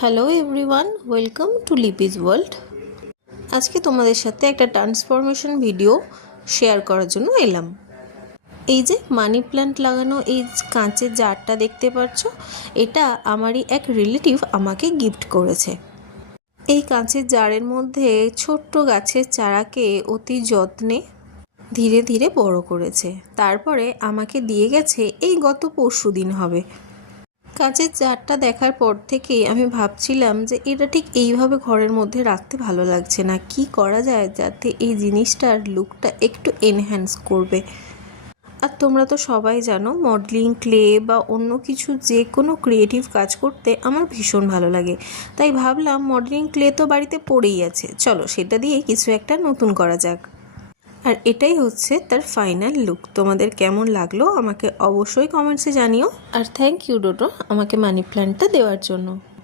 Hello everyone, welcome to Lipi's world. আজকে তোমাদের সাথে একটা ট্রান্সফরমেশন ভিডিও শেয়ার করার জন্য এলাম। এই যে মানি প্ল্যান্ট লাগানো এই কাঁচের জারটা দেখতে পাচ্ছ, এটা আমারই এক রিলেটিভ আমাকে গিফট করেছে। এই কাঁচের জারের মধ্যে ছোট্ট গাছের চারাকে অতি যত্নে ধীরে ধীরে বড় করেছে, তারপরে আমাকে দিয়ে গেছে এই গত পরশুদিন হবে। কাঁচের জারটা দেখার পর থেকেই আমি ভাবছিলাম যে এটা ঠিক এইভাবে ঘরের মধ্যে রাখতে ভালো লাগছে না, কি করা যায় যাতে এই জিনিসটার লুকটা একটু এনহ্যান্স করবে। আর তোমরা তো সবাই জানো মডেলিং ক্লে বা অন্য কিছু যে কোনো ক্রিয়েটিভ কাজ করতে আমার ভীষণ ভালো লাগে, তাই ভাবলাম মডেলিং ক্লে তো বাড়িতে পড়েই আছে, চলো সেটা দিয়েই কিছু একটা নতুন করা যাক। আর এটাই হচ্ছে তার ফাইনাল লুক। তোমাদের কেমন লাগলো আমাকে অবশ্যই কমেন্টসে জানিও। আর থ্যাংক ইউ ডোডো আমাকে মানি প্ল্যান্টটা দেওয়ার জন্য।